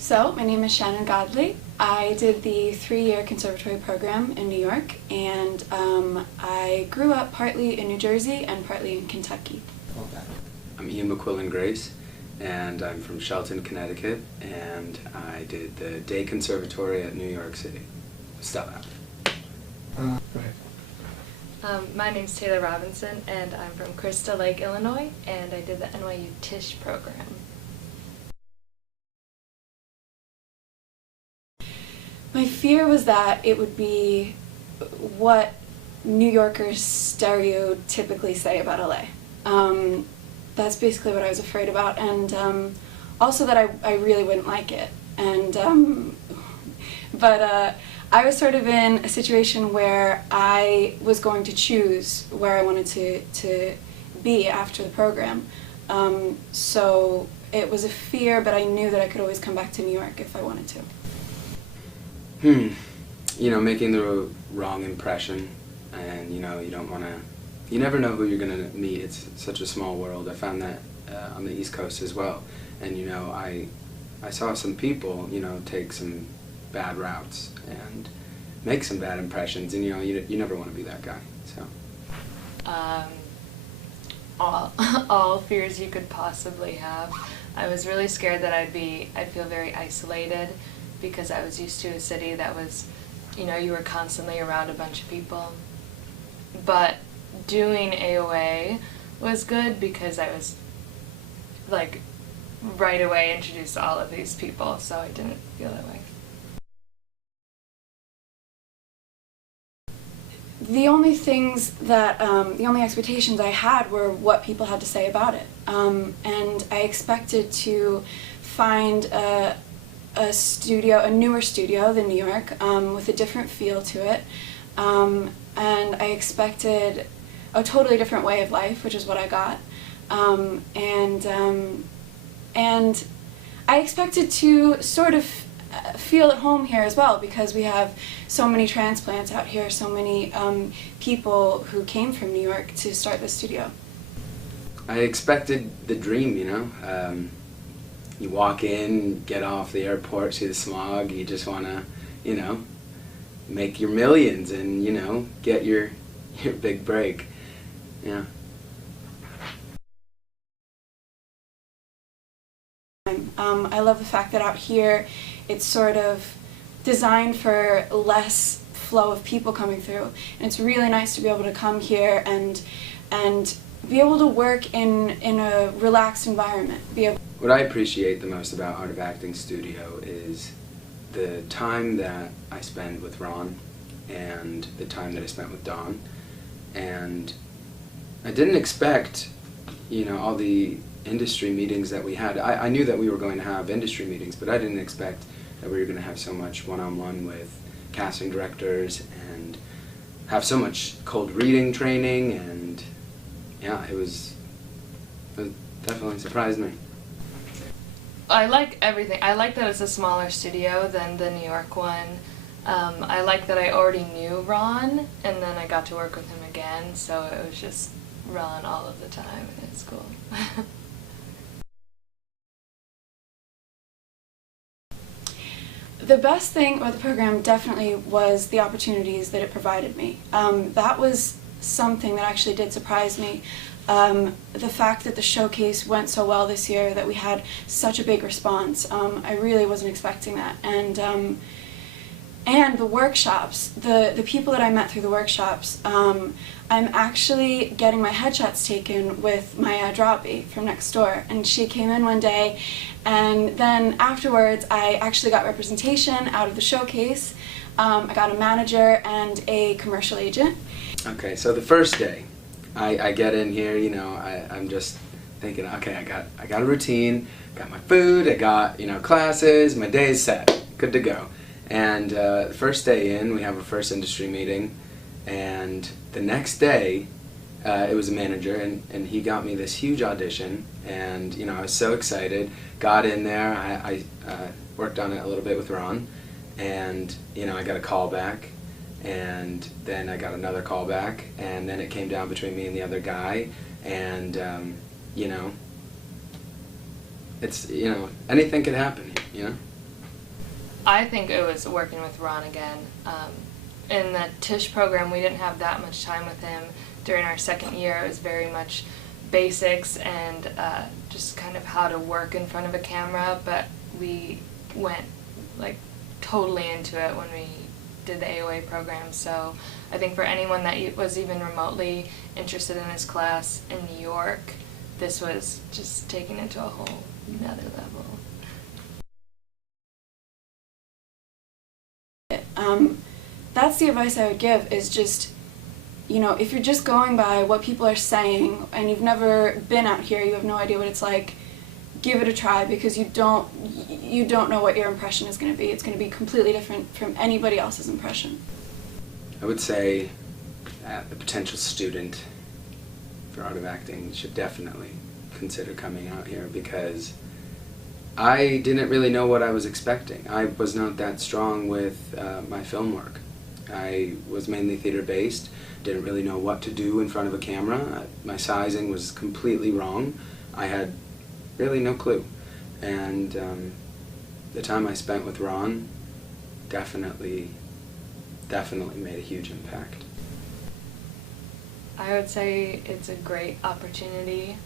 So, my name is Shannon Godley. I did the 3-year conservatory program in New York, and I grew up partly in New Jersey and partly in Kentucky. I'm Ian McQuillan Grace, and I'm from Shelton, Connecticut, and I did the day conservatory at New York City. Stella. Go ahead. My name's Taylor Robinson, and I'm from Crystal Lake, Illinois, and I did the NYU Tisch program. My fear was that it would be what New Yorkers stereotypically say about LA. That's basically what I was afraid about, and also that I really wouldn't like it. And but I was sort of in a situation where I was going to choose where I wanted to be after the program. So it was a fear, but I knew that I could always come back to New York if I wanted to. You know, making the wrong impression, and you don't want to, you never know who you're going to meet. It's such a small world. I found that on the East Coast as well. And I saw some people, take some bad routes and make some bad impressions, and you never want to be that guy. So all fears you could possibly have. I was really scared that I'd feel very isolated, because I was used to a city that was, you were constantly around a bunch of people. But doing AOA was good because I was, right away introduced to all of these people, so I didn't feel that way. The only things that, the only expectations I had were what people had to say about it. And I expected to find a newer studio than New York, with a different feel to it. And I expected a totally different way of life, which is what I got. And I expected to sort of feel at home here as well, because we have so many transplants out here, so many people who came from New York to start this studio. I expected the dream, you walk in, get off the airport, see the smog, you just want to, make your millions and, get your big break. Yeah. I love the fact that out here it's sort of designed for less flow of people coming through. And it's really nice to be able to come here and be able to work in a relaxed environment. What I appreciate the most about Art of Acting Studio is the time that I spend with Ron and the time that I spent with Dawn. And I didn't expect, all the industry meetings that we had. I knew that we were going to have industry meetings, but I didn't expect that we were going to have so much one-on-one with casting directors and have so much cold reading training, and yeah, it definitely surprised me. I like everything. I like that it's a smaller studio than the New York one. I like that I already knew Ron, and then I got to work with him again, so it was just Ron all of the time, and it's cool. The best thing about the program definitely was the opportunities that it provided me. That was something that actually did surprise me. The fact that the showcase went so well this year, that we had such a big response, I really wasn't expecting that. And the workshops, the people that I met through the workshops, I'm actually getting my headshots taken with Maya Drabi from next door, and she came in one day, and then afterwards I actually got representation out of the showcase. I got a manager and a commercial agent. Okay, so the first day, I get in here, I'm just thinking, okay, I got a routine, got my food, I got, classes, my day's set, good to go. And the first day in, we have our first industry meeting, and the next day, it was a manager, and he got me this huge audition, and I was so excited, got in there, I worked on it a little bit with Ron, and I got a call back, and then I got another call back, and then it came down between me and the other guy, and it's anything could happen, I think it was working with Ron again. In the Tisch program, we didn't have that much time with him. During our second year, it was very much basics and just kind of how to work in front of a camera, but we went like totally into it when we did the AOA program. So I think for anyone that was even remotely interested in his class in New York, this was just taking it to a whole another level. That's the advice I would give, is just, you know, if you're just going by what people are saying and you've never been out here, you have no idea what it's like, give it a try, because you don't know what your impression is going to be. It's going to be completely different from anybody else's impression. I would say the potential student for art of acting should definitely consider coming out here, because I didn't really know what I was expecting. I was not that strong with my film work. I was mainly theater-based, didn't really know what to do in front of a camera. My sizing was completely wrong. I had really no clue. And the time I spent with Ron definitely made a huge impact. I would say it's a great opportunity.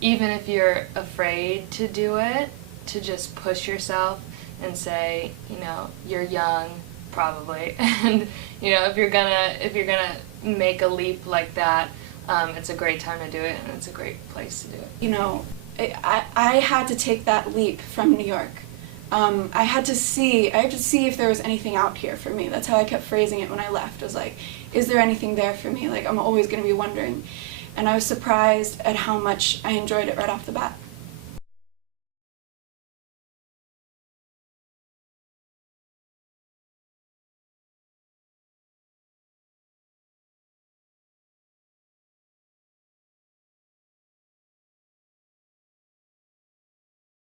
Even if you're afraid to do it, to just push yourself and say, you know, you're young, probably, and you know, if you're gonna make a leap like that, it's a great time to do it, and it's a great place to do it. You know, I had to take that leap from New York. I had to see if there was anything out here for me. That's how I kept phrasing it when I left. I was like, is there anything there for me? Like, I'm always going to be wondering. And I was surprised at how much I enjoyed it right off the bat.